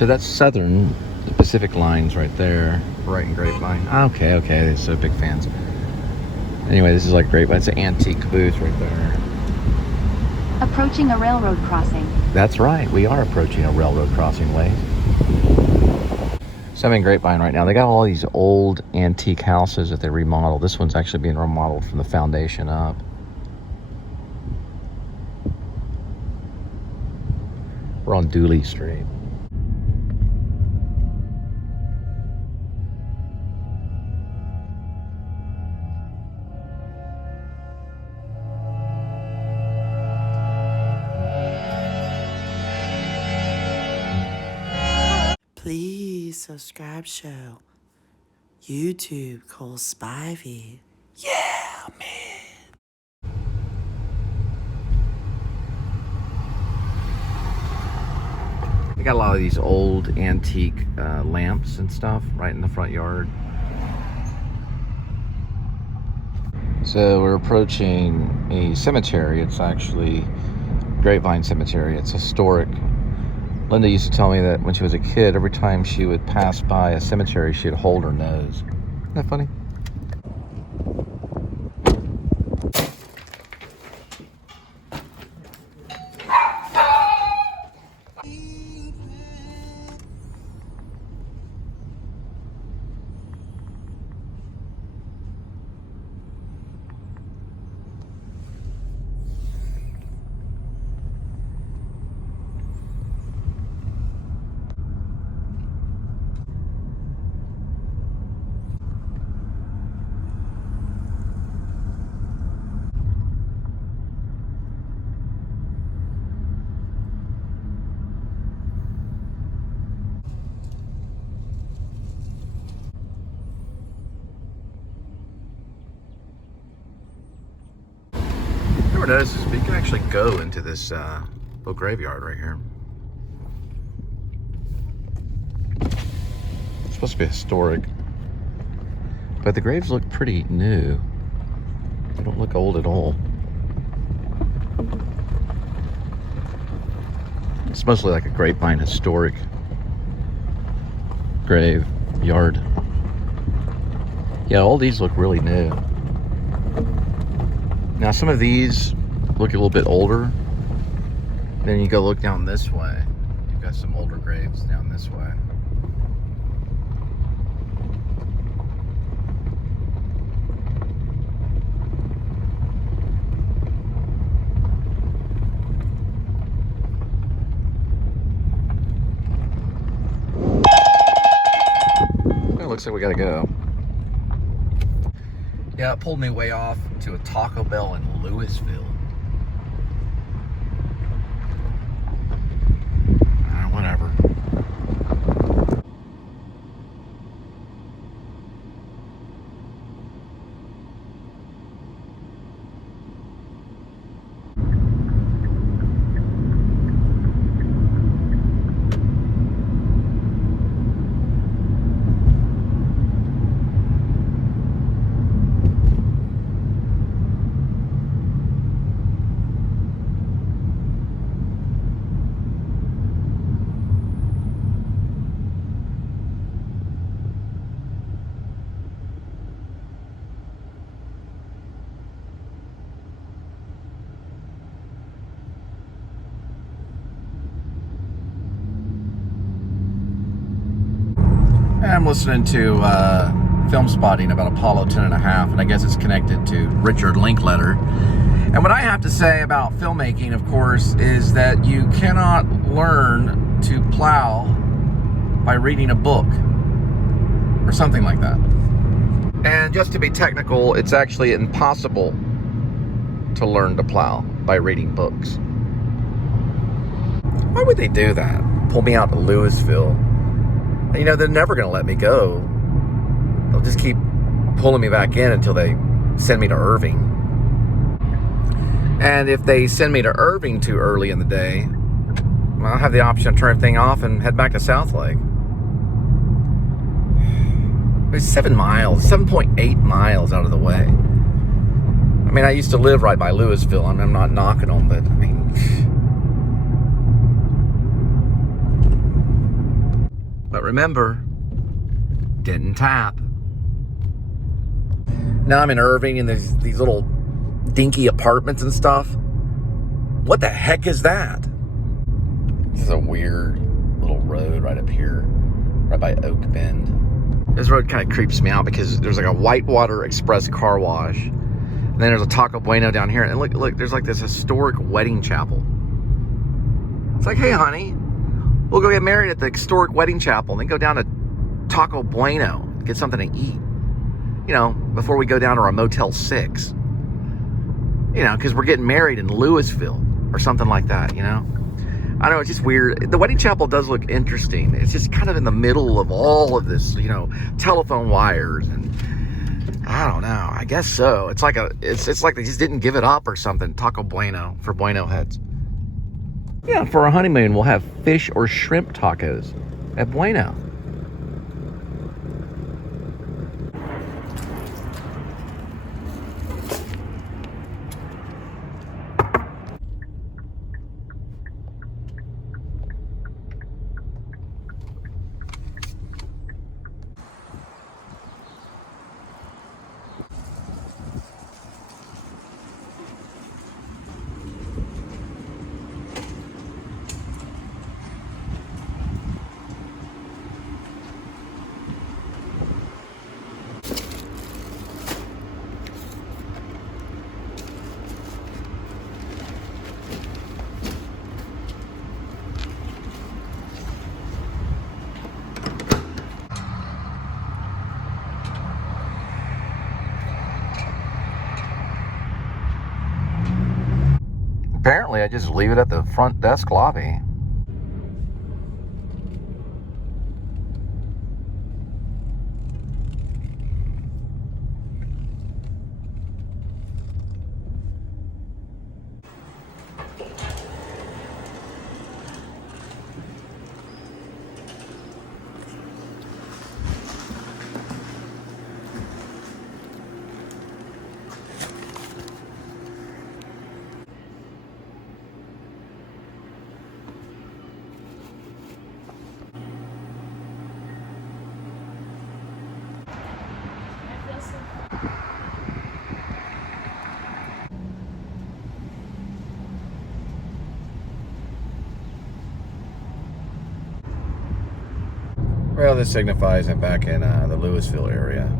So that's Southern, the Pacific lines right there, right in Grapevine. Okay, they're so big fans. Anyway, this is like Grapevine. It's an antique caboose right there. Approaching a railroad crossing. That's right, we are approaching a railroad crossing way. So I'm in Grapevine right now. They got all these old antique houses that they remodeled. This one's actually being remodeled from the foundation up. We're on Dooley Street. Please subscribe show. YouTube Cole Spivey. Yeah, man. They got a lot of these old antique lamps and stuff right in the front yard. So we're approaching a cemetery. It's actually Grapevine Cemetery. It's historic. Linda used to tell me that when she was a kid, every time she would pass by a cemetery, she'd hold her nose. Isn't that funny? Never noticed this, but you can actually go into this little graveyard right here. It's supposed to be historic, but the graves look pretty new. They don't look old at all. It's mostly like a Grapevine historic graveyard. Yeah, all these look really new. Now some of these look a little bit older. Then you go look down this way. You've got some older graves down this way. It looks like we gotta go. Yeah, it pulled me way off to a Taco Bell in Lewisville. Whatever. I'm listening to Film Spotting about Apollo 10.5, and I guess it's connected to Richard Linklater. And what I have to say about filmmaking, of course, is that you cannot learn to plow by reading a book or something like that. And just to be technical, it's actually impossible to learn to plow by reading books. Why would they do that? Pull me out to Lewisville. You know, they're never going to let me go. They'll just keep pulling me back in until they send me to Irving. And if they send me to Irving too early in the day, I'll have the option to turn everything off and head back to Southlake. It's 7 miles, 7.8 miles out of the way. I mean, I used to live right by Lewisville. I mean, I'm not knocking them, but I mean... remember, didn't tap. Now I'm in Irving and there's these little dinky apartments and stuff. What the heck is that? This is a weird little road right up here, right by Oak Bend. This road kind of creeps me out because there's like a Whitewater Express car wash. And then there's a Taco Bueno down here. And look, there's like this historic wedding chapel. It's like, hey, honey, we'll go get married at the historic wedding chapel and then go down to Taco Bueno, get something to eat. You know, before we go down to our Motel 6. You know, because we're getting married in Lewisville or something like that, you know? I don't know, it's just weird. The wedding chapel does look interesting. It's just kind of in the middle of all of this, you know, telephone wires and I don't know. I guess so. It's like it's like they just didn't give it up or something. Taco Bueno for Bueno heads. Yeah, for our honeymoon, we'll have fish or shrimp tacos at Bueno. Apparently, I just leave it at the front desk lobby. Well, this signifies I'm back in the Lewisville area.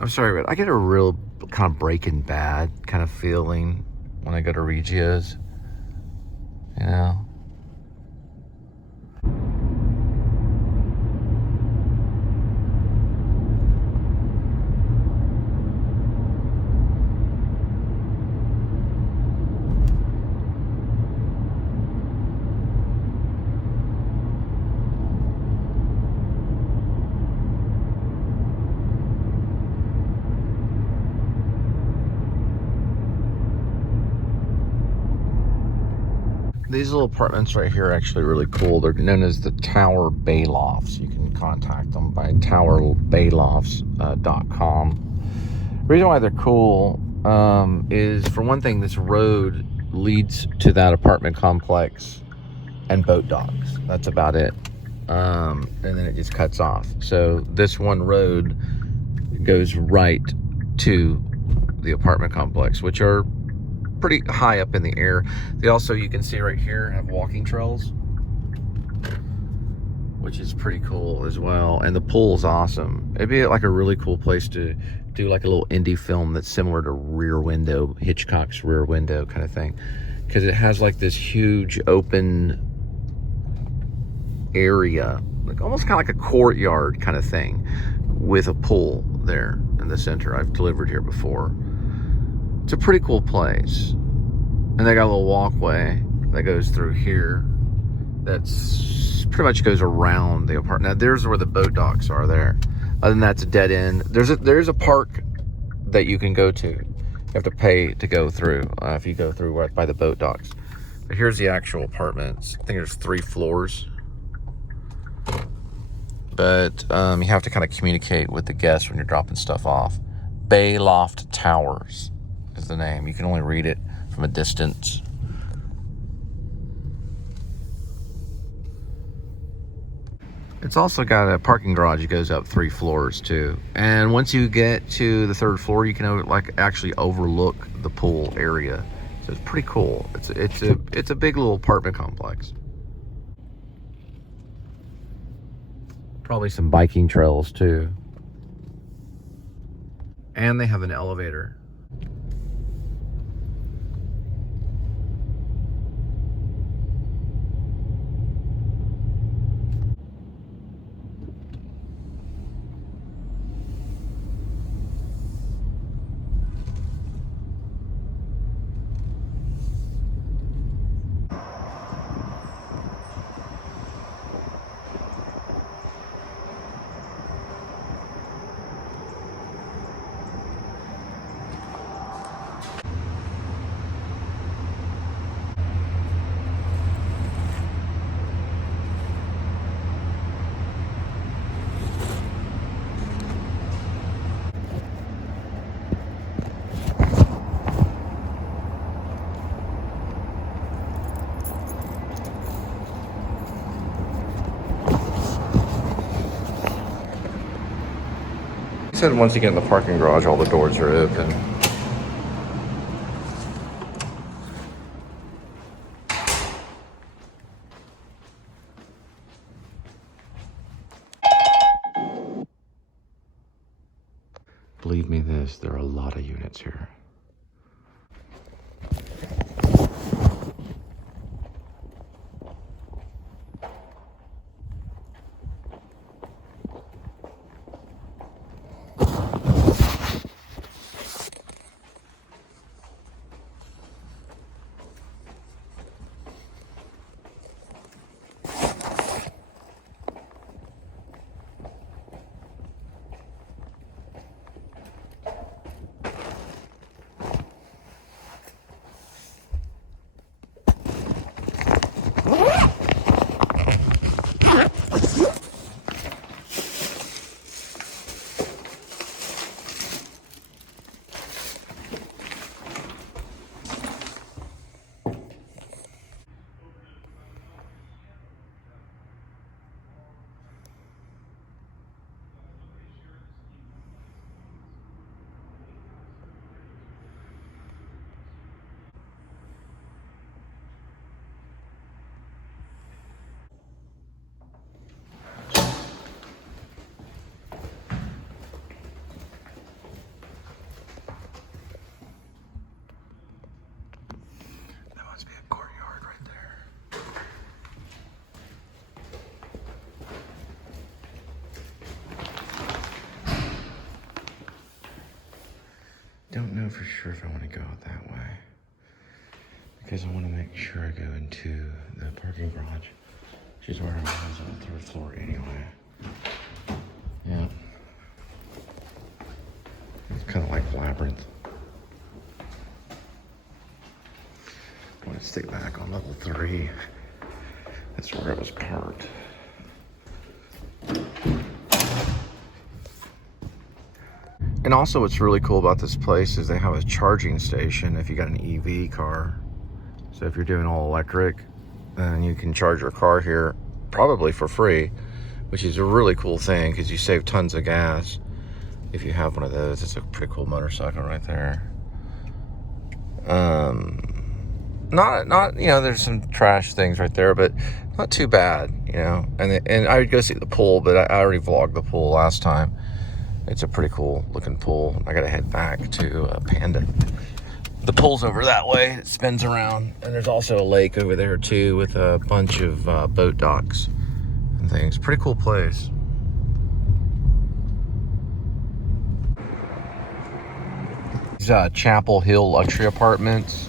I'm sorry, but I get a real kind of Breaking Bad kind of feeling when I go to Reggio's. You know? These little apartments right here are actually really cool. They're known as the Tower Bay Lofts. You can contact them by towerbaylofts.com. The reason why they're cool is, for one thing, this road leads to that apartment complex and boat docks. That's about it. And then it just cuts off. So this one road goes right to the apartment complex, which are pretty high up in the air. They also, you can see right here, have walking trails, which is pretty cool as well. And the pool is awesome. It'd be like a really cool place to do like a little indie film that's similar to Rear Window, Hitchcock's Rear Window kind of thing, because it has like this huge open area, like almost kind of like a courtyard kind of thing, with a pool there in the center. I've delivered here before. It's a pretty cool place. And they got a little walkway that goes through here that's pretty much goes around the apartment. Now there's where the boat docks are there. Other than that, it's a dead end. There's a park that you can go to. You have to pay to go through if you go through right by the boat docks. But here's the actual apartments. I think there's 3 floors. But you have to kind of communicate with the guests when you're dropping stuff off. Bay Loft Towers is the name. You can only read it from a distance. It's also got a parking garage that goes up 3 floors too. And once you get to the 3rd floor, you can like actually overlook the pool area. So it's pretty cool. It's a big little apartment complex. Probably some biking trails too. And they have an elevator. He said once you get in the parking garage, all the doors are open. Believe me this, there are a lot of units here. Don't know for sure if I want to go out that way, because I want to make sure I go into the parking garage, which is where I was on the 3rd floor anyway. Yeah. It's kind of like Labyrinth. I want to stay back on level 3. That's where it was parked. And also what's really cool about this place is they have a charging station if you got an EV car. So if you're doing all electric, then you can charge your car here probably for free, which is a really cool thing because you save tons of gas if you have one of those. It's a pretty cool motorcycle right there. Not you know, there's some trash things right there, but not too bad, you know. And I would go see the pool, but I already vlogged the pool last time. It's a pretty cool looking pool. I gotta head back to Panda. The pool's over that way. It spins around, and there's also a lake over there too with a bunch of boat docks and things. Pretty cool place. These Chapel Hill luxury apartments.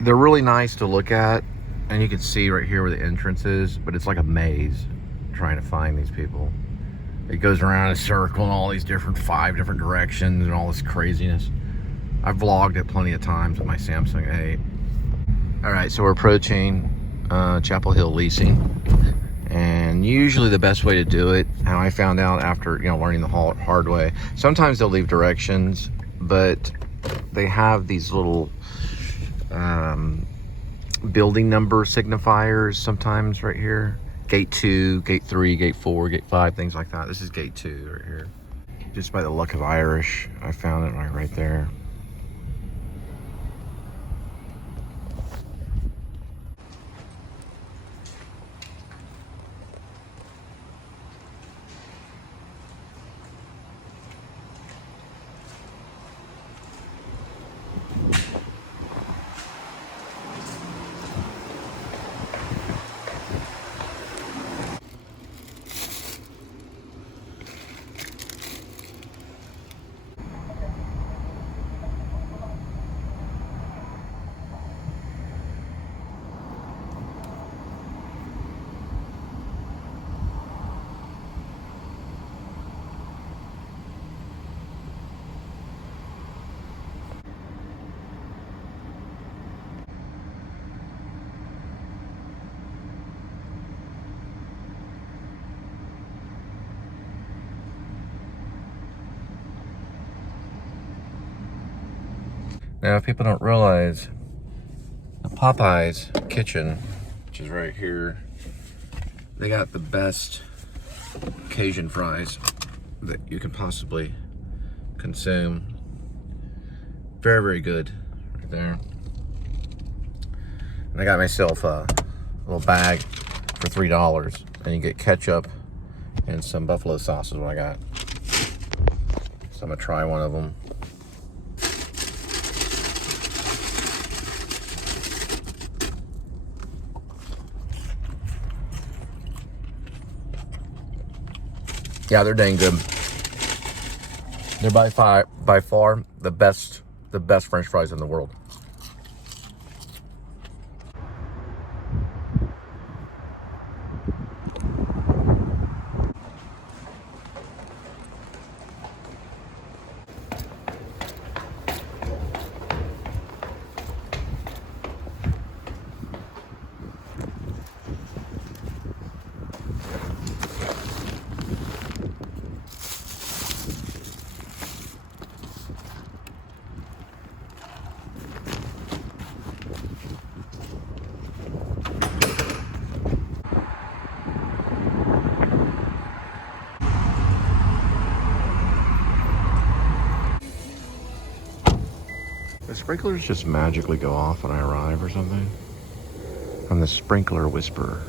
They're really nice to look at, and you can see right here where the entrance is, but it's like a maze trying to find these people. It goes around a circle in all these different 5 different directions and all this craziness. I've vlogged it plenty of times with my Samsung 8. All right, so we're approaching Chapel Hill leasing, and usually the best way to do it, how I found out after learning the hard way, sometimes they'll leave directions, but they have these little building number signifiers sometimes right here. Gate 2, Gate 3, Gate 4, Gate 5, things like that. This is Gate 2 right here. Just by the luck of Irish, I found it right there. Now, if people don't realize, the Popeyes Kitchen, which is right here, they got the best Cajun fries that you can possibly consume. Very, very good right there. And I got myself a little bag for $3, and you get ketchup and some buffalo sauce is what I got. So I'm gonna try one of them. Yeah, they're dang good. They're by far the best French fries in the world. The sprinklers just magically go off when I arrive or something. I'm the sprinkler whisperer.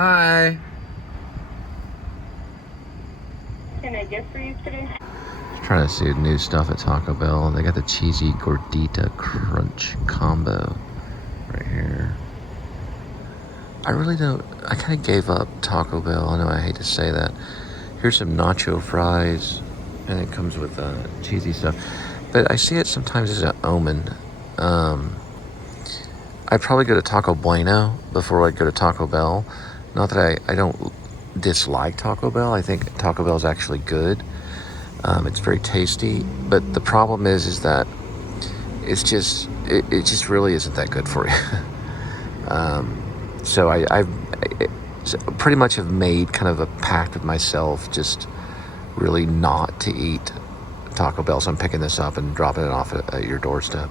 Hi. Can I get for you today? Trying to see the new stuff at Taco Bell. They got the cheesy gordita crunch combo right here. I really don't, I kind of gave up Taco Bell. I know I hate to say that. Here's some nacho fries, and it comes with cheesy stuff. But I see it sometimes as an omen. I'd probably go to Taco Bueno before I'd go to Taco Bell. Not that I don't dislike Taco Bell. I think Taco Bell is actually good. It's very tasty, but the problem is that it's just it just really isn't that good for you. So I pretty much have made kind of a pact with myself, just really not to eat Taco Bell. So I'm picking this up and dropping it off at your doorstep.